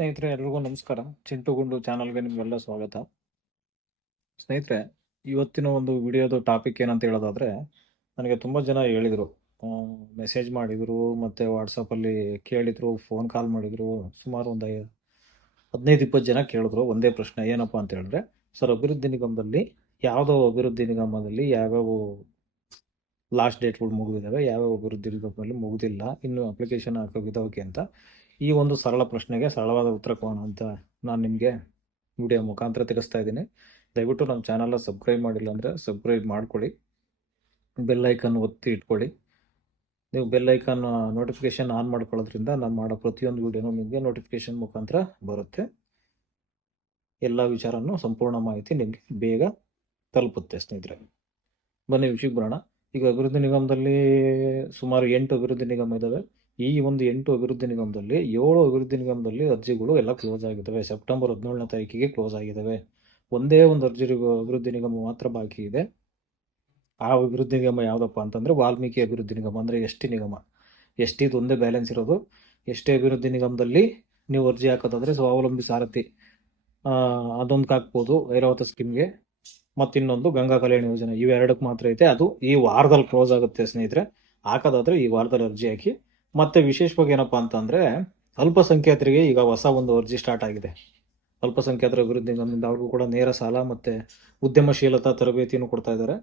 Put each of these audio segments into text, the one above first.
ಸ್ನೇಹಿತರೆ, ಎಲ್ರಿಗೂ ನಮಸ್ಕಾರ. ಚಿಂಟುಗುಂಡು ಚಾನಲ್ಗೆ ನಿಮಗೆಲ್ಲ ಸ್ವಾಗತ. ಸ್ನೇಹಿತರೆ, ಇವತ್ತಿನ ಒಂದು ವಿಡಿಯೋದು ಟಾಪಿಕ್ ಏನಂತ ಹೇಳೋದಾದರೆ, ನನಗೆ ತುಂಬ ಜನ ಹೇಳಿದರು. ಮೆಸೇಜ್ ಮಾಡಿದರು, ಮತ್ತು ವಾಟ್ಸಪ್ಪಲ್ಲಿ ಕೇಳಿದರು ಫೋನ್ ಕಾಲ್ ಮಾಡಿದರು. ಸುಮಾರು ಒಂದು ಹದಿನೈದು, ಇಪ್ಪತ್ತು ಜನ ಕೇಳಿದ್ರು. ಒಂದೇ ಪ್ರಶ್ನೆ, ಏನಪ್ಪ ಅಂತ ಹೇಳಿದ್ರೆ, ಸರ್, ಅಭಿವೃದ್ಧಿ ನಿಗಮದಲ್ಲಿ ಯಾವುದೋ ಅಭಿವೃದ್ಧಿ ನಿಗಮದಲ್ಲಿ ಯಾವ್ಯಾವ ಲಾಸ್ಟ್ ಡೇಟ್ಗಳು ಮುಗಿದಿದ್ದಾವೆ, ಯಾವ್ಯಾವ ಅಭಿವೃದ್ಧಿ ನಿಗಮದಲ್ಲಿ ಮುಗಿದಿಲ್ಲ, ಇನ್ನು ಅಪ್ಲಿಕೇಶನ್ ಹಾಕೋಗಿದ್ದವಕ್ಕೆ ಅಂತ ಈ ಒಂದು ಸರಳ ಪ್ರಶ್ನೆಗೆ ಸರಳವಾದ ಉತ್ತರ ಕೋಣ ಅಂತ ನಾನು ನಿಮಗೆ ವಿಡಿಯೋ ಮುಖಾಂತರ ತಿಳಿಸ್ತಾ ಇದ್ದೀನಿ. ದಯವಿಟ್ಟು ನಮ್ಮ ಚಾನಲ್ನ ಸಬ್ಸ್ಕ್ರೈಬ್ ಮಾಡಿಲ್ಲ ಅಂದರೆ ಸಬ್ಸ್ಕ್ರೈಬ್ ಮಾಡ್ಕೊಳ್ಳಿ. ಬೆಲ್ ಐಕನ್ ಒತ್ತಿ ಇಟ್ಕೊಳ್ಳಿ. ನೀವು ಬೆಲ್ ಐಕನ್ ನೋಟಿಫಿಕೇಶನ್ ಆನ್ ಮಾಡ್ಕೊಳ್ಳೋದ್ರಿಂದ ನಾನು ಮಾಡೋ ಪ್ರತಿಯೊಂದು ವಿಡಿಯೋನೂ ನಿಮಗೆ ನೋಟಿಫಿಕೇಶನ್ ಮುಖಾಂತರ ಬರುತ್ತೆ. ಎಲ್ಲ ವಿಚಾರನೂ ಸಂಪೂರ್ಣ ಮಾಹಿತಿ ನಿಮಗೆ ಬೇಗ ತಲುಪುತ್ತೆ ಸ್ನೇಹಿತರೆ. ಬನ್ನಿ ವಿಷಯಕ್ಕೆ ಬರೋಣ. ಈಗ ಅಭಿವೃದ್ಧಿ ನಿಗಮದಲ್ಲಿ ಸುಮಾರು ಎಂಟು ಅಭಿವೃದ್ಧಿ ನಿಗಮ ಇದ್ದಾವೆ ಈ ಒಂದು ಎಂಟು ಅಭಿವೃದ್ಧಿ ನಿಗಮದಲ್ಲಿ ಏಳು ಅಭಿವೃದ್ಧಿ ನಿಗಮದಲ್ಲಿ ಅರ್ಜಿಗಳು ಎಲ್ಲ ಕ್ಲೋಸ್ ಆಗಿದ್ದಾವೆ. ಸೆಪ್ಟೆಂಬರ್ ಹದಿನೇಳನೇ ತಾರೀಕಿಗೆ ಕ್ಲೋಸ್ ಆಗಿದ್ದಾವೆ. ಒಂದೇ ಒಂದು ಅರ್ಜಿ ಅಭಿವೃದ್ಧಿ ನಿಗಮ ಮಾತ್ರ ಬಾಕಿ ಇದೆ. ಆ ಅಭಿವೃದ್ಧಿ ನಿಗಮ ಯಾವುದಪ್ಪ ಅಂತಂದರೆ, ವಾಲ್ಮೀಕಿ ಅಭಿವೃದ್ಧಿ ನಿಗಮ ಅಂದರೆ ಎಸ್ ಟಿ ನಿಗಮ. ಎಸ್ ಟಿದು ಒಂದೇ ಬ್ಯಾಲೆನ್ಸ್ ಇರೋದು. ಎಸ್ ಟಿ ಅಭಿವೃದ್ಧಿ ನಿಗಮದಲ್ಲಿ ನೀವು ಅರ್ಜಿ ಹಾಕೋದಾದರೆ ಸ್ವಾವಲಂಬಿ ಸಾರಥಿ ಅದೊಂದು ಹಾಕ್ಬೋದು, ಐರಾವತ ಸ್ಕೀಮ್ಗೆ ಮತ್ತಿನ್ನೊಂದು ಗಂಗಾ ಕಲ್ಯಾಣ ಯೋಜನೆ ಇವೆರಡಕ್ಕೆ ಮಾತ್ರ ಐತೆ. ಅದು ಈ ವಾರದಲ್ಲಿ ಕ್ಲೋಸ್ ಆಗುತ್ತೆ ಸ್ನೇಹಿತರೆ. ಹಾಕೋದಾದರೆ ಈ ವಾರದಲ್ಲಿ ಅರ್ಜಿ ಹಾಕಿ ಮತ್ತೆ ವಿಶೇಷವಾಗಿ ಏನಪ್ಪಾ ಅಂತಂದ್ರೆ ಅಲ್ಪಸಂಖ್ಯಾತರಿಗೆ ಈಗ ಹೊಸ ಒಂದು ಅರ್ಜಿ ಸ್ಟಾರ್ಟ್ ಆಗಿದೆ. ಅಲ್ಪಸಂಖ್ಯಾತರ ಅಭಿವೃದ್ಧಿ ನಿಗಮದಿಂದ ಅವ್ರಿಗೂ ಕೂಡ ನೇರ ಸಾಲ ಮತ್ತೆ ಉದ್ಯಮಶೀಲತಾ ತರಬೇತಿಯನ್ನು ಕೊಡ್ತಾ ಇದ್ದಾರೆ.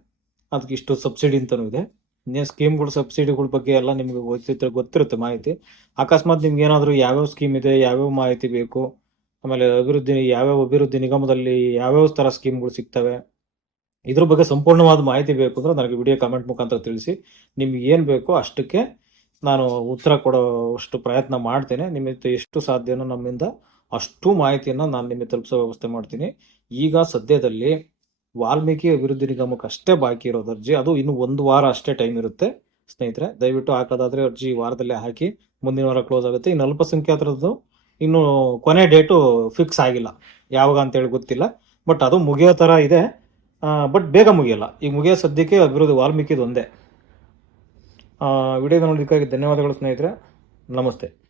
ಅದಕ್ಕೆ ಇಷ್ಟು ಸಬ್ಸಿಡಿ ಅಂತಲೂ ಇದೆ. ಇನ್ನೇ ಸ್ಕೀಮ್ಗಳು ಸಬ್ಸಿಡಿಗಳ ಬಗ್ಗೆ ಎಲ್ಲ ನಿಮಗೆ ಗೊತ್ತಿರುತ್ತೆ ಗೊತ್ತಿರುತ್ತೆ ಮಾಹಿತಿ. ಅಕಸ್ಮಾತ್ ನಿಮ್ಗೆ ಏನಾದರೂ ಯಾವ್ಯಾವ ಸ್ಕೀಮ್ ಇದೆ, ಯಾವ್ಯಾವ ಮಾಹಿತಿ ಬೇಕು, ಆಮೇಲೆ ಅಭಿವೃದ್ಧಿ, ಯಾವ್ಯಾವ ಅಭಿವೃದ್ಧಿ ನಿಗಮದಲ್ಲಿ ಯಾವ್ಯಾವ ಥರ ಸ್ಕೀಮ್ಗಳು ಸಿಗ್ತವೆ, ಇದ್ರ ಬಗ್ಗೆ ಸಂಪೂರ್ಣವಾದ ಮಾಹಿತಿ ಬೇಕು ಅಂದ್ರೆ ನನಗೆ ವಿಡಿಯೋ ಕಮೆಂಟ್ ಮುಖಾಂತರ ತಿಳಿಸಿ. ನಿಮ್ಗೆ ಏನು ಬೇಕೋ ಅಷ್ಟಕ್ಕೆ ನಾನು ಉತ್ತರ ಕೊಡೋಷ್ಟು ಪ್ರಯತ್ನ ಮಾಡ್ತೇನೆ. ನಿಮಿತ್ತ ಎಷ್ಟು ಸಾಧ್ಯನೋ ನಮ್ಮಿಂದ ಅಷ್ಟು ಮಾಹಿತಿಯನ್ನು ನಾನು ನಿಮಗೆ ತಲುಪಿಸೋ ವ್ಯವಸ್ಥೆ ಮಾಡ್ತೀನಿ. ಈಗ ಸದ್ಯದಲ್ಲಿ ವಾಲ್ಮೀಕಿ ಅಭಿವೃದ್ಧಿ ನಿಗಮಕ್ಕೆ ಅಷ್ಟೇ ಬಾಕಿ ಇರೋದು ಅರ್ಜಿ, ಅದು ಇನ್ನು ಒಂದು ವಾರ ಅಷ್ಟೇ ಟೈಮ್ ಇರುತ್ತೆ. ಸ್ನೇಹಿತರೆ, ದಯವಿಟ್ಟು ಹಾಕೋದಾದ್ರೆ ಅರ್ಜಿ ವಾರದಲ್ಲೇ ಹಾಕಿ, ಮುಂದಿನ ವಾರ ಕ್ಲೋಸ್ ಆಗುತ್ತೆ. ಇನ್ನು ಅಲ್ಪಸಂಖ್ಯಾತರದ್ದು ಇನ್ನು ಕೊನೆ ಡೇಟು ಫಿಕ್ಸ್ ಆಗಿಲ್ಲ. ಯಾವಾಗ ಅಂತೇಳಿ ಗೊತ್ತಿಲ್ಲ. ಬಟ್ ಅದು ಮುಗಿಯೋ ಥರ ಇದೆ. ಬಟ್ ಬೇಗ ಮುಗಿಯಲ್ಲ. ಈಗ ಮುಗಿಯೋ ಸದ್ಯಕ್ಕೆ ಅಭಿವೃದ್ಧಿ ವಾಲ್ಮೀಕಿದು ಒಂದೇ ವಿಡಿಯೋದ ನೋಡೋದಕ್ಕಾಗಿ ಧನ್ಯವಾದಗಳು ಸ್ನೇಹಿತರೆ. ನಮಸ್ತೆ.